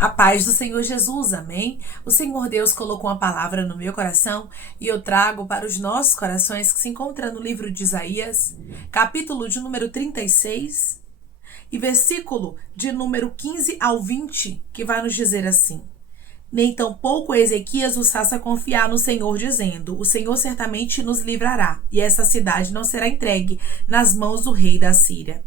A paz do Senhor Jesus, amém? O Senhor Deus colocou uma palavra no meu coração e eu trago para os nossos corações que se encontra no livro de Isaías, capítulo de número 36 e versículo de número 15 ao 20, que vai nos dizer assim: Nem tampouco Ezequias os faça confiar no Senhor, dizendo: O Senhor certamente nos livrará, e essa cidade não será entregue nas mãos do rei da Síria.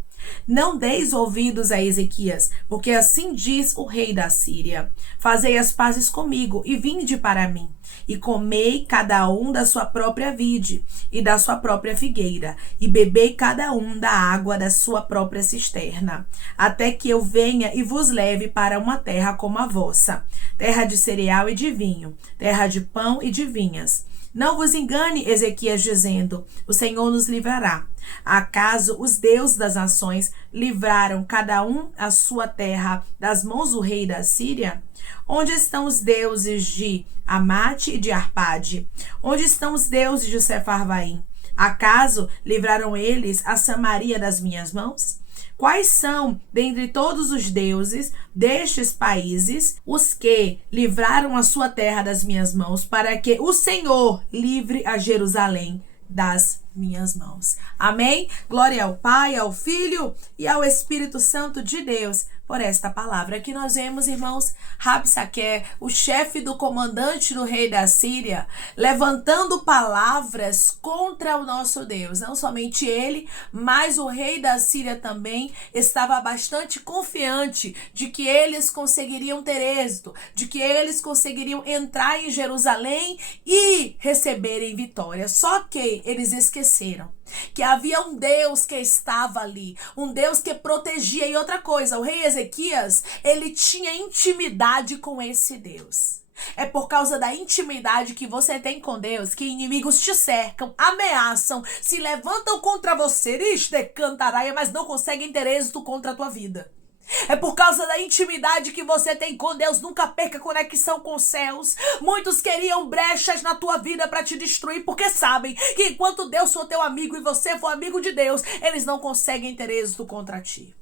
Não deis ouvidos a Ezequias, porque assim diz o rei da Síria: Fazei as pazes comigo e vinde para mim, e comei cada um da sua própria vide e da sua própria figueira, e bebei cada um da água da sua própria cisterna, até que eu venha e vos leve para uma terra como a vossa, terra de cereal e de vinho, terra de pão e de vinhas. Não vos engane, Ezequias, dizendo: O Senhor nos livrará. Acaso os deuses das nações livraram cada um a sua terra das mãos do rei da Síria? Onde estão os deuses de Amate e de Arpade? Onde estão os deuses de Sefarvaim? Acaso livraram eles a Samaria das minhas mãos? Quais são, dentre todos os deuses destes países, os que livraram a sua terra das minhas mãos, para que o Senhor livre a Jerusalém das minhas mãos? Amém? Glória ao Pai, ao Filho e ao Espírito Santo de Deus por esta palavra. Aqui nós vemos, irmãos, Rabsaque, o chefe do comandante do rei da Síria, levantando palavras contra o nosso Deus. Não somente ele, mas o rei da Síria também estava bastante confiante de que eles conseguiriam ter êxito, de que eles conseguiriam entrar em Jerusalém e receberem vitória. Só que eles esqueceram que havia um Deus que estava ali, um Deus que protegia. E outra coisa, o rei Ezequias, ele tinha intimidade com esse Deus. É por causa da intimidade que você tem com Deus que inimigos te cercam, ameaçam, se levantam contra você, mas não conseguem ter êxito contra a tua vida. É por causa da intimidade que você tem com Deus. Nunca perca a conexão com os céus. Muitos queriam brechas na tua vida para te destruir, porque sabem que enquanto Deus for teu amigo e você for amigo de Deus, eles não conseguem ter êxito contra ti.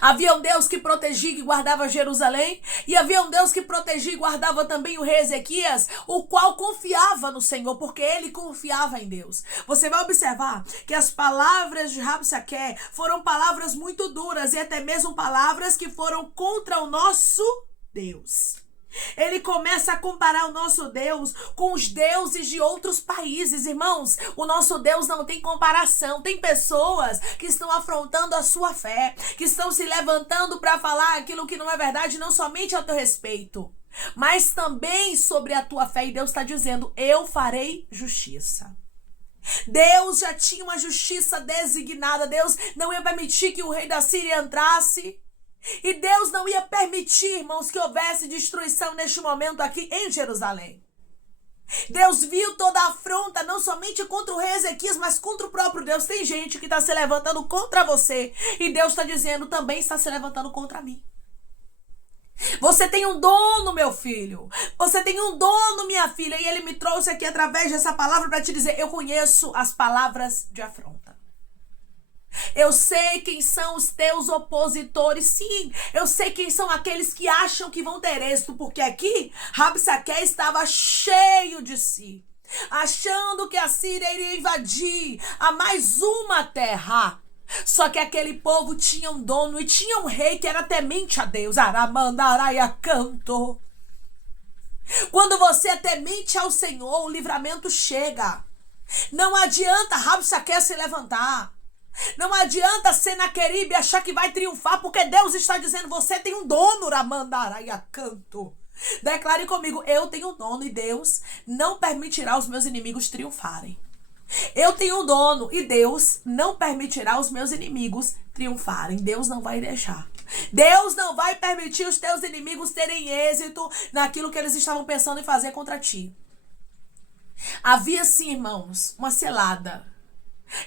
Havia um Deus que protegia e guardava Jerusalém, e havia um Deus que protegia e guardava também o rei Ezequias, o qual confiava no Senhor, porque ele confiava em Deus. Você vai observar que as palavras de Rabsaque foram palavras muito duras, e até mesmo palavras que foram contra o nosso Deus. Ele começa a comparar o nosso Deus com os deuses de outros países. Irmãos, o nosso Deus não tem comparação. Tem pessoas que estão afrontando a sua fé, que estão se levantando para falar aquilo que não é verdade, não somente ao teu respeito, mas também sobre a tua fé. E Deus está dizendo: eu farei justiça. Deus já tinha uma justiça designada. Deus não ia permitir que o rei da Síria entrasse. E Deus não ia permitir, irmãos, que houvesse destruição neste momento aqui em Jerusalém. Deus viu toda a afronta, não somente contra o rei Ezequias, mas contra o próprio Deus. Tem gente que está se levantando contra você, e Deus está dizendo: também está se levantando contra mim. Você tem um dono, meu filho. Você tem um dono, minha filha. E ele me trouxe aqui através dessa palavra para te dizer: eu conheço as palavras de afronta. Eu sei quem são os teus opositores. Sim, eu sei quem são aqueles que acham que vão ter êxito, porque aqui Rabsaque estava cheio de si, achando que a Síria iria invadir a mais uma terra. Só que aquele povo tinha um dono e tinha um rei que era temente a Deus. Aramandaraia canto. Quando você é temente ao Senhor, o livramento chega. Não adianta Rabsaque se levantar. Não adianta Senaqueribe achar que vai triunfar, porque Deus está dizendo: você tem um dono, Ramandaraia canto. Declare comigo: eu tenho um dono, e Deus não permitirá os meus inimigos triunfarem. Eu tenho um dono, e Deus não permitirá os meus inimigos triunfarem. Deus não vai deixar. Deus não vai permitir os teus inimigos terem êxito naquilo que eles estavam pensando em fazer contra ti. Havia sim, irmãos, uma selada.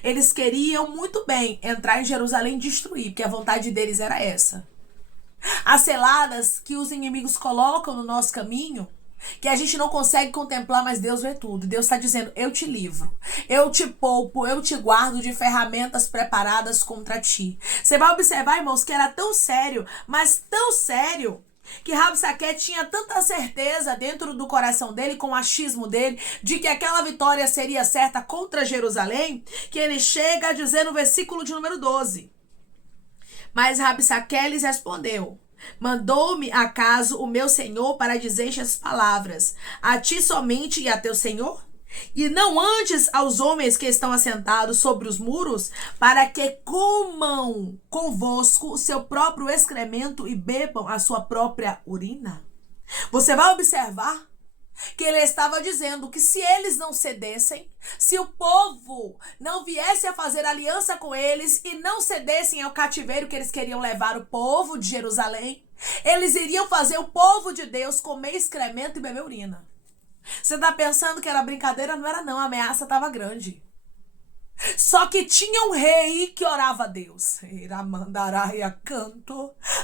Eles queriam muito bem entrar em Jerusalém e destruir, porque a vontade deles era essa. As seladas que os inimigos colocam no nosso caminho, que a gente não consegue contemplar, mas Deus vê tudo. Deus está dizendo: eu te livro, eu te poupo, eu te guardo de ferramentas preparadas contra ti. Você vai observar, irmãos, que era tão sério, mas tão sério, que Rabsaque tinha tanta certeza dentro do coração dele, com o achismo dele, de que aquela vitória seria certa contra Jerusalém, que ele chega a dizer no versículo de número 12. Mas Rabsaque lhes respondeu: mandou-me acaso o meu senhor para dizer estas palavras, a ti somente e a teu senhor? E não antes aos homens que estão assentados sobre os muros, para que comam convosco o seu próprio excremento e bebam a sua própria urina? Você vai observar que ele estava dizendo que se eles não cedessem, se o povo não viesse a fazer aliança com eles e não cedessem ao cativeiro que eles queriam levar o povo de Jerusalém, eles iriam fazer o povo de Deus comer excremento e beber urina. Você tá pensando que era brincadeira? Não era não, a ameaça estava grande. Só que tinha um rei que orava a Deus.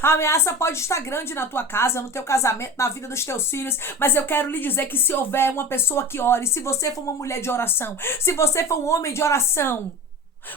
A ameaça pode estar grande na tua casa, no teu casamento, na vida dos teus filhos, mas eu quero lhe dizer que se houver uma pessoa que ore, se você for uma mulher de oração, se você for um homem de oração,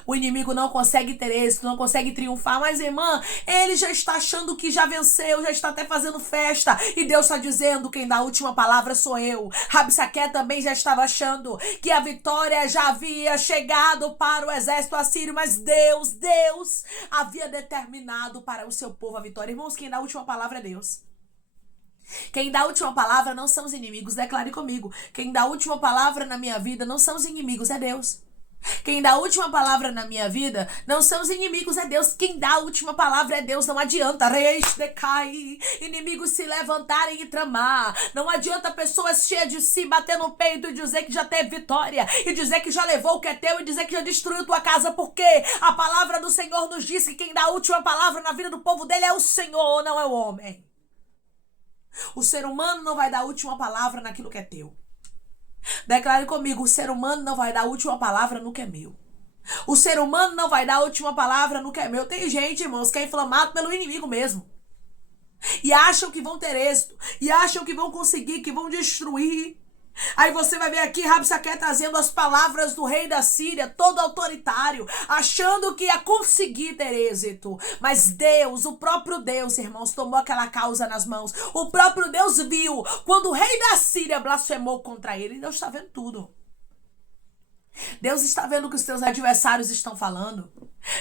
o inimigo não consegue ter êxito, não consegue triunfar. Mas, irmã, ele já está achando que já venceu, já está até fazendo festa. E Deus está dizendo: quem dá a última palavra sou eu. Rabsaque também já estava achando que a vitória já havia chegado para o exército assírio. Mas Deus havia determinado para o seu povo a vitória. Irmãos, quem dá a última palavra é Deus. Quem dá a última palavra não são os inimigos. Declare comigo: quem dá a última palavra na minha vida não são os inimigos, é Deus. Quem dá a última palavra na minha vida não são os inimigos, é Deus. Quem dá a última palavra é Deus. Não adianta inimigos se levantarem e tramar. Não adianta pessoas cheias de si bater no peito e dizer que já teve vitória, e dizer que já levou o que é teu, e dizer que já destruiu tua casa, porque a palavra do Senhor nos diz que quem dá a última palavra na vida do povo dele é o Senhor, não é o homem. O ser humano não vai dar a última palavra naquilo que é teu. Declare comigo: o ser humano não vai dar a última palavra no que é meu. O ser humano não vai dar a última palavra no que é meu. Tem gente, irmãos, que é inflamado pelo inimigo mesmo. E acham que vão ter êxito. E acham que vão conseguir, que vão destruir. Aí você vai ver aqui Rabsaque trazendo as palavras do rei da Síria, todo autoritário, achando que ia conseguir ter êxito. Mas Deus, o próprio Deus, irmãos, tomou aquela causa nas mãos. O próprio Deus viu quando o rei da Síria blasfemou contra ele. E Deus está vendo tudo. Deus está vendo o que os teus adversários estão falando.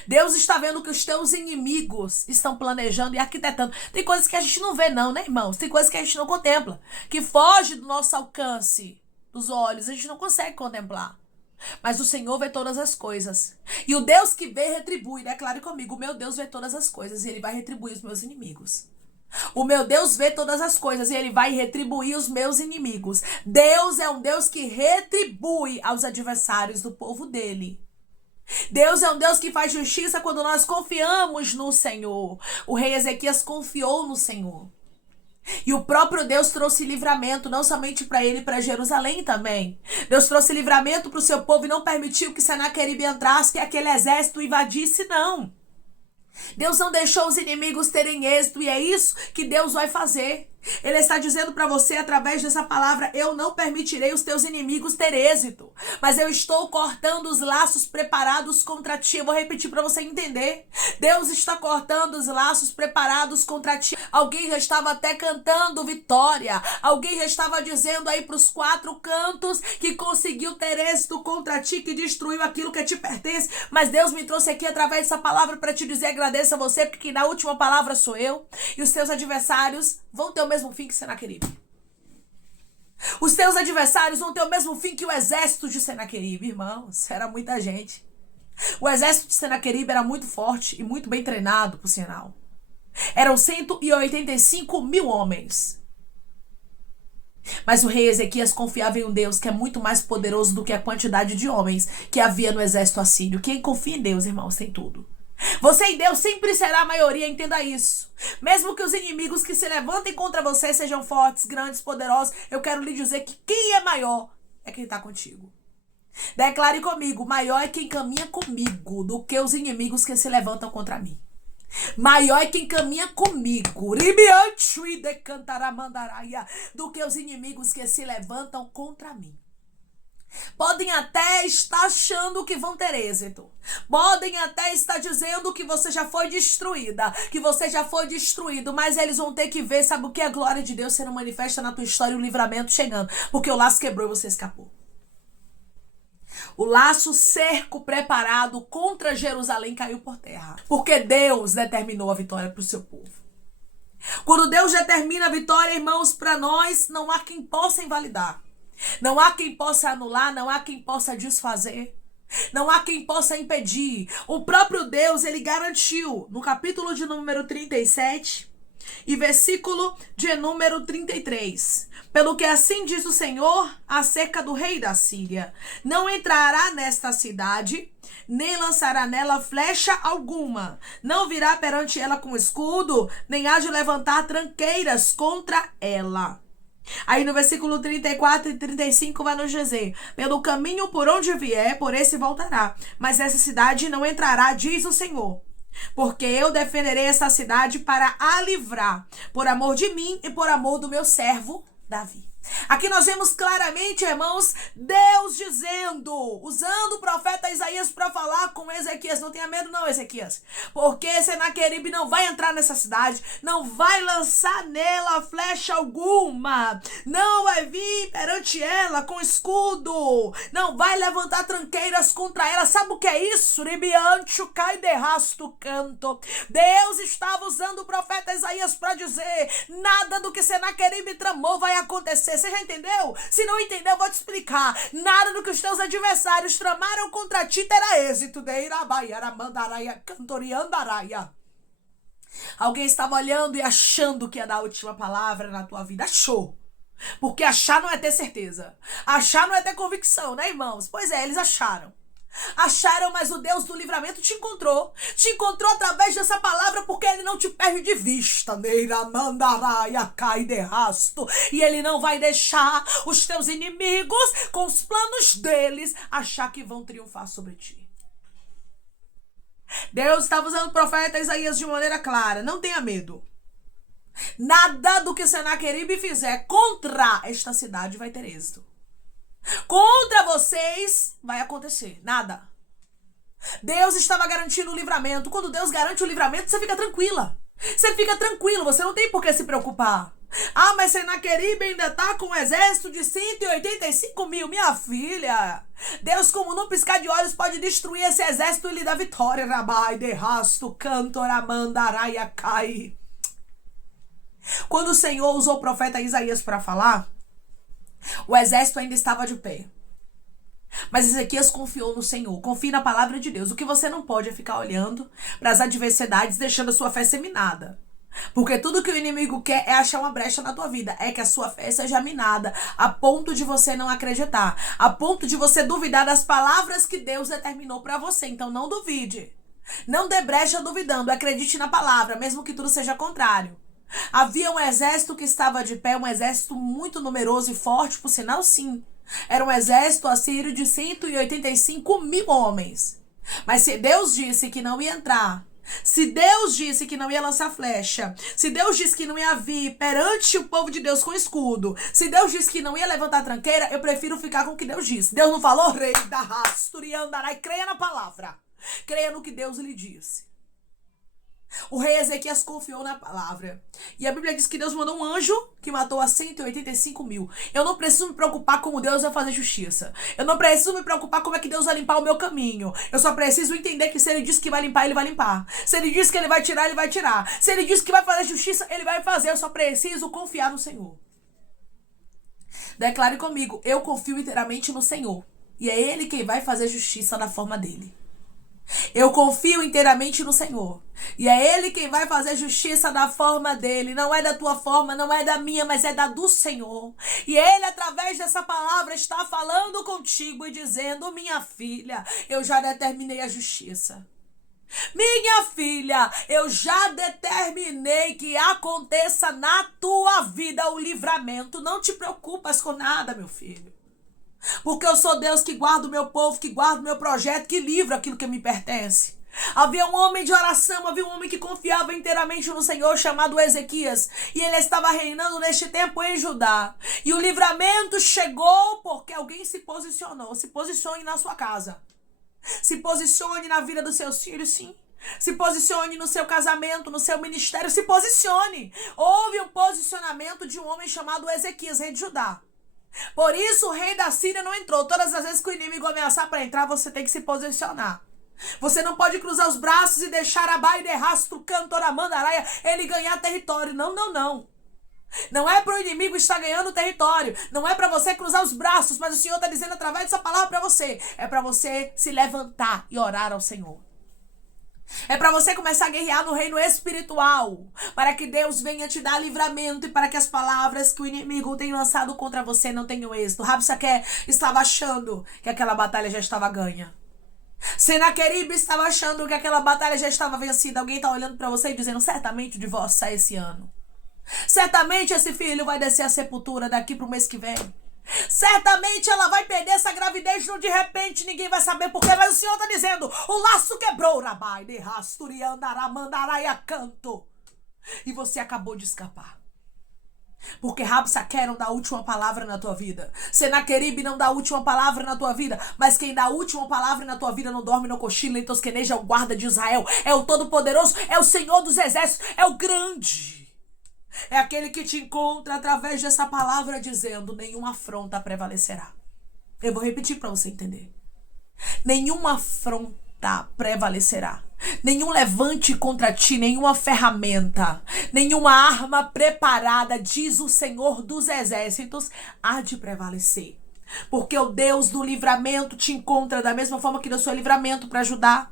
Deus está vendo o que os teus inimigos estão planejando e arquitetando. Tem coisas que a gente não vê não, né, irmãos? Tem coisas que a gente não contempla, que foge do nosso alcance dos olhos. A gente não consegue contemplar. Mas o Senhor vê todas as coisas. E o Deus que vê, retribui. Declare comigo: o meu Deus vê todas as coisas e Ele vai retribuir os meus inimigos. O meu Deus vê todas as coisas e Ele vai retribuir os meus inimigos. Deus é um Deus que retribui aos adversários do povo dele. Deus é um Deus que faz justiça quando nós confiamos no Senhor. O rei Ezequias confiou no Senhor. E o próprio Deus trouxe livramento, não somente para ele, para Jerusalém também. Deus trouxe livramento para o seu povo e não permitiu que Senaqueribe entrasse, que aquele exército invadisse, não. Deus não deixou os inimigos terem êxito, e é isso que Deus vai fazer. Ele está dizendo para você através dessa palavra: eu não permitirei os teus inimigos ter êxito, mas eu estou cortando os laços preparados contra ti. Eu vou repetir para você entender. Deus está cortando os laços preparados contra ti. Alguém já estava até cantando vitória. Alguém já estava dizendo aí para os quatro cantos que conseguiu ter êxito contra ti, que destruiu aquilo que te pertence. Mas Deus me trouxe aqui através dessa palavra para te dizer: agradeça a você, porque na última palavra sou eu. E os seus adversários vão ter o mesmo fim que Senaqueribe. Os teus adversários vão ter o mesmo fim que o exército de Senaqueribe, irmãos. Era muita gente. O exército de Senaqueribe era muito forte e muito bem treinado, por sinal. Eram 185 mil homens. Mas o rei Ezequias confiava em um Deus que é muito mais poderoso do que a quantidade de homens que havia no exército assírio. Quem confia em Deus, irmãos, tem tudo. Você e Deus sempre será a maioria, entenda isso. Mesmo que os inimigos que se levantem contra você sejam fortes, grandes, poderosos, eu quero lhe dizer que quem é maior é quem está contigo. Declare comigo: maior é quem caminha comigo do que os inimigos que se levantam contra mim. Maior é quem caminha comigo do que os inimigos que se levantam contra mim. Podem até estar achando que vão ter êxito. Podem até estar dizendo que você já foi destruída, que você já foi destruído, mas eles vão ter que ver, sabe o que? A glória de Deus sendo manifesta na tua história e o livramento chegando, porque o laço quebrou e você escapou. O laço cerco preparado contra Jerusalém caiu por terra, porque Deus determinou a vitória para o seu povo. Quando Deus determina a vitória, irmãos, para nós, não há quem possa invalidar. Não há quem possa anular, não há quem possa desfazer. Não há quem possa impedir. O próprio Deus, ele garantiu no capítulo de número 37 e versículo de número 33. Pelo que assim diz o Senhor acerca do rei da Síria: não entrará nesta cidade, nem lançará nela flecha alguma. Não virá perante ela com escudo, nem há de levantar tranqueiras contra ela. Aí no versículo 34 e 35 vai nos dizer: pelo caminho por onde vier, por esse voltará, mas essa cidade não entrará, diz o Senhor. Porque eu defenderei essa cidade para a livrar, por amor de mim e por amor do meu servo Davi. Aqui nós vemos claramente, irmãos, Deus dizendo, usando o profeta Isaías para falar com Ezequias: não tenha medo não, Ezequias, porque Senaqueribe não vai entrar nessa cidade, não vai lançar nela flecha alguma, não vai vir perante ela com escudo, não vai levantar tranqueiras contra ela. Sabe o que é isso? Ribiancho cai de rasto canto. Deus estava usando o profeta Isaías para dizer: nada do que Senaqueribe tramou vai acontecer. Você já entendeu? Se não entendeu, eu vou te explicar. Nada do que os teus adversários tramaram contra ti terá êxito. Alguém estava olhando e achando que ia dar a última palavra na tua vida. Achou. Porque achar não é ter certeza. Achar não é ter convicção, né, irmãos? Pois é, eles acharam. Acharam, mas o Deus do livramento te encontrou. Te encontrou através dessa palavra, porque ele não te perde de vista. E ele não vai deixar os teus inimigos, com os planos deles, achar que vão triunfar sobre ti. Deus estava usando o profeta Isaías de maneira clara: não tenha medo. Nada do que Senaqueribe fizer contra esta cidade vai ter êxito. Contra vocês vai acontecer nada. Deus estava garantindo o livramento. Quando Deus garante o livramento, você fica tranquila. Você fica tranquilo, você não tem por que se preocupar. Ah, mas Senaqueribe ainda tá com um exército de 185 mil. Minha filha, Deus, como num piscar de olhos, pode destruir esse exército e lhe dar vitória. Rabai, de rasto, canto, ramandaraia, cai. Quando o Senhor usou o profeta Isaías para falar, o exército ainda estava de pé. Mas Ezequias confiou no Senhor. Confie na palavra de Deus. O que você não pode é ficar olhando para as adversidades, deixando a sua fé ser minada. Porque tudo que o inimigo quer é achar uma brecha na tua vida. É que a sua fé seja minada, a ponto de você não acreditar, a ponto de você duvidar das palavras que Deus determinou para você. Então não duvide. Não dê brecha duvidando. Acredite na palavra, mesmo que tudo seja contrário. Havia um exército que estava de pé, um exército muito numeroso e forte, por sinal, sim. Era um exército assírio de 185 mil homens. Mas se Deus disse que não ia entrar, se Deus disse que não ia lançar flecha, se Deus disse que não ia vir perante o povo de Deus com escudo, se Deus disse que não ia levantar tranqueira, eu prefiro ficar com o que Deus disse. Deus não falou? Rei da rasturi andarai. Creia na palavra. Creia no que Deus lhe disse. O rei Ezequias confiou na palavra. E a Bíblia diz que Deus mandou um anjo que matou a 185 mil. Eu não preciso me preocupar como Deus vai fazer justiça. Eu não preciso me preocupar como é que Deus vai limpar o meu caminho. Eu só preciso entender que se ele disse que vai limpar, ele vai limpar. Se ele disse que ele vai tirar, ele vai tirar. Se ele disse que vai fazer justiça, ele vai fazer. Eu só preciso confiar no Senhor. Declare comigo: eu confio inteiramente no Senhor. E é Ele quem vai fazer justiça da forma dele. Eu confio inteiramente no Senhor. E é Ele quem vai fazer justiça da forma dele. Não é da tua forma, não é da minha, mas é da do Senhor. E Ele, através dessa palavra, está falando contigo e dizendo: minha filha, eu já determinei a justiça. Minha filha, eu já determinei que aconteça na tua vida o livramento. Não te preocupas com nada, meu filho. Porque eu sou Deus que guarda o meu povo, que guarda o meu projeto, que livra aquilo que me pertence. Havia um homem de oração, havia um homem que confiava inteiramente no Senhor, chamado Ezequias. E ele estava reinando neste tempo em Judá. E o livramento chegou porque alguém se posicionou. Se posicione na sua casa. Se posicione na vida dos seus filhos, sim. Se posicione no seu casamento, no seu ministério. Se posicione. Houve um posicionamento de um homem chamado Ezequias, rei de Judá. Por isso o rei da Síria não entrou. Todas as vezes que o inimigo ameaçar para entrar, você tem que se posicionar. Você não pode cruzar os braços e deixar a baile de rastro, cantora mandaraia, ele ganhar território. Não, não, não. Não é para o inimigo estar ganhando território. Não é para você cruzar os braços, mas o Senhor está dizendo através dessa palavra para você. É para você se levantar e orar ao Senhor. É para você começar a guerrear no reino espiritual, para que Deus venha te dar livramento e para que as palavras que o inimigo tem lançado contra você não tenham êxito. Rabsaque estava achando que aquela batalha já estava ganha. Senaqueribe estava achando que aquela batalha já estava vencida. Alguém está olhando para você e dizendo: certamente o divórcio sai esse ano. Certamente esse filho vai descer a sepultura daqui para o mês que vem. Certamente ela vai perder essa gravidez de repente, ninguém vai saber porquê, mas o Senhor está dizendo: o laço quebrou, rabai, de rasturiandaramandarai canto. E você acabou de escapar. Porque Rabsaque não dá a última palavra na tua vida. Senaqueribe não dá a última palavra na tua vida. Mas quem dá a última palavra na tua vida não dorme, não cochila, nem tosqueneja. É o guarda de Israel. É o todo-poderoso. É o Senhor dos exércitos. É o grande. É aquele que te encontra através dessa palavra dizendo: nenhuma afronta prevalecerá. Eu vou repetir para você entender. Nenhuma afronta prevalecerá. Nenhum levante contra ti, nenhuma ferramenta, nenhuma arma preparada, diz o Senhor dos exércitos, há de prevalecer. Porque o Deus do livramento te encontra da mesma forma que deu seu livramento para Judá.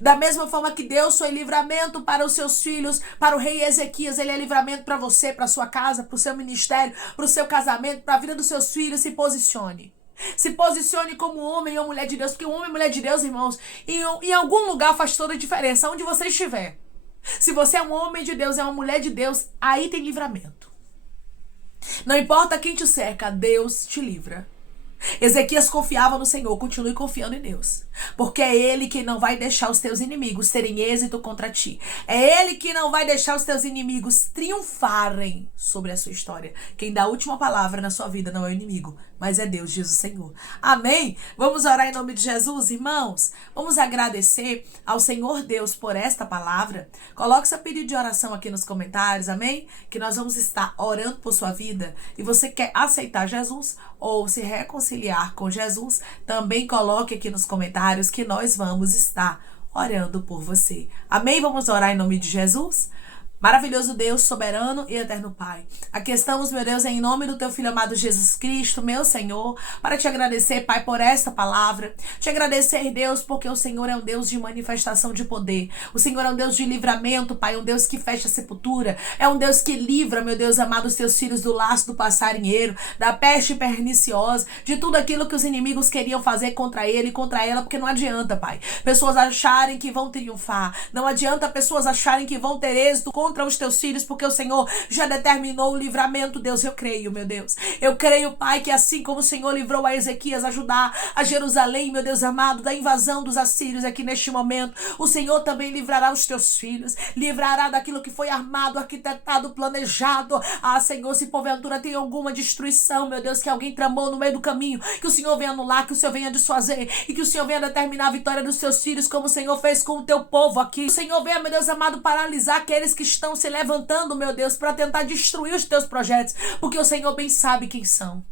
Da mesma forma que Deus foi livramento para os seus filhos, para o rei Ezequias, ele é livramento para você, para sua casa, para o seu ministério, para o seu casamento, para a vida dos seus filhos. Se posicione. Se posicione como homem ou mulher de Deus, porque o homem e mulher de Deus, irmãos, em algum lugar faz toda a diferença, onde você estiver. Se você é um homem de Deus, é uma mulher de Deus, aí tem livramento. Não importa quem te cerca, Deus te livra. Ezequias confiava no Senhor, continue confiando em Deus, porque é Ele que não vai deixar os teus inimigos terem êxito contra ti. É Ele que não vai deixar os teus inimigos triunfarem sobre a sua história. Quem dá a última palavra na sua vida não é o inimigo, mas é Deus, diz o Senhor. Amém? Vamos orar em nome de Jesus, irmãos? Vamos agradecer ao Senhor Deus por esta palavra. Coloque seu pedido de oração aqui nos comentários, amém? Que nós vamos estar orando por sua vida. E você quer aceitar Jesus ou se reconciliar com Jesus, também coloque aqui nos comentários que nós vamos estar orando por você. Amém? Vamos orar em nome de Jesus? Maravilhoso Deus, soberano e eterno Pai. Aqui estamos, meu Deus, em nome do teu Filho amado Jesus Cristo, meu Senhor, para te agradecer, Pai, por esta palavra. Te agradecer, Deus, porque o Senhor é um Deus de manifestação de poder. O Senhor é um Deus de livramento, Pai, um Deus que fecha a sepultura. É um Deus que livra, meu Deus amado, os teus filhos do laço do passarinheiro, da peste perniciosa, de tudo aquilo que os inimigos queriam fazer contra ele e contra ela, porque não adianta, Pai. Pessoas acharem que vão triunfar. Não adianta pessoas acharem que vão ter êxito contra os teus filhos, porque o Senhor já determinou o livramento, Deus. Eu creio, meu Deus. Eu creio, Pai, que assim como o Senhor livrou a Ezequias, a Judá, a Jerusalém, meu Deus amado, da invasão dos assírios aqui neste momento, o Senhor também livrará os teus filhos, livrará daquilo que foi armado, arquitetado, planejado. Ah, Senhor, se porventura tem alguma destruição, meu Deus, que alguém tramou no meio do caminho, que o Senhor venha anular, que o Senhor venha desfazer e que o Senhor venha determinar a vitória dos seus filhos, como o Senhor fez com o teu povo aqui. O Senhor venha, meu Deus amado, paralisar aqueles que estão se levantando, meu Deus, para tentar destruir os teus projetos, porque o Senhor bem sabe quem são.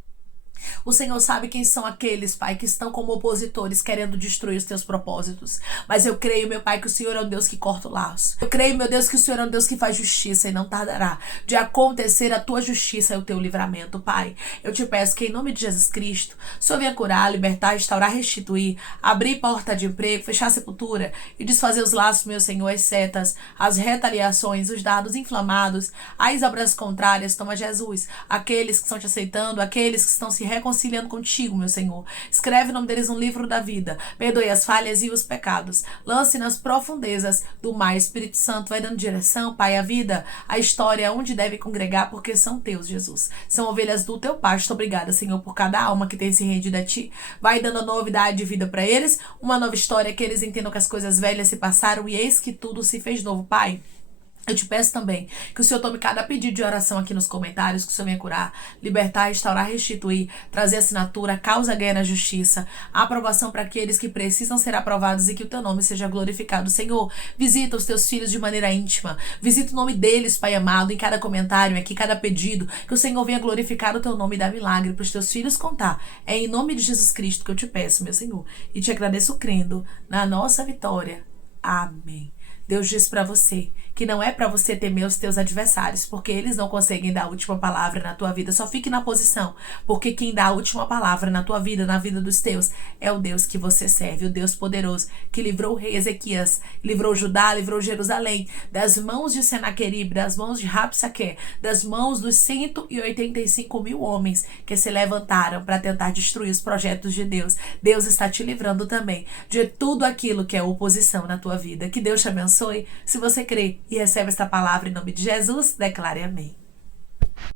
O Senhor sabe quem são aqueles, Pai, que estão como opositores, querendo destruir os teus propósitos. Mas eu creio, meu Pai, que o Senhor é um Deus que corta o laço. Eu creio, meu Deus, que o Senhor é um Deus que faz justiça e não tardará de acontecer a tua justiça e o teu livramento, Pai. Eu te peço que, em nome de Jesus Cristo, o Senhor venha curar, libertar, restaurar, restituir, abrir porta de emprego, fechar a sepultura e desfazer os laços, meu Senhor, as setas, as retaliações, os dardos inflamados, as obras contrárias. Toma, Jesus, aqueles que estão te aceitando, aqueles que estão se reconciliando contigo, meu Senhor. Escreve o nome deles no livro da vida. Perdoe as falhas e os pecados. Lance nas profundezas do mar. Espírito Santo, vai dando direção, Pai, a vida, a história, onde deve congregar, porque são teus, Jesus. São ovelhas do teu pasto. Obrigada, Senhor, por cada alma que tem se rendido a ti. Vai dando novidade de vida para eles, uma nova história, que eles entendam que as coisas velhas se passaram e eis que tudo se fez novo, Pai. Eu te peço também que o Senhor tome cada pedido de oração aqui nos comentários, que o Senhor venha curar, libertar, restaurar, restituir, trazer assinatura, causa ganha na justiça, aprovação para aqueles que precisam ser aprovados e que o teu nome seja glorificado. Senhor, visita os teus filhos de maneira íntima, visita o nome deles, Pai amado, em cada comentário aqui, cada pedido, que o Senhor venha glorificar o teu nome e dar milagre para os teus filhos contar. É em nome de Jesus Cristo que eu te peço, meu Senhor, e te agradeço crendo na nossa vitória. Amém. Deus diz para você que não é para você temer os teus adversários, porque eles não conseguem dar a última palavra na tua vida. Só fique na posição, porque quem dá a última palavra na tua vida, na vida dos teus, é o Deus que você serve, o Deus poderoso, que livrou o rei Ezequias, livrou Judá, livrou Jerusalém, das mãos de Senaqueribe, das mãos de Rabsaque, das mãos dos 185.000 homens que se levantaram para tentar destruir os projetos de Deus. Deus está te livrando também de tudo aquilo que é oposição na tua vida. Que Deus te abençoe. Se você crê e recebe esta palavra em nome de Jesus, declare amém.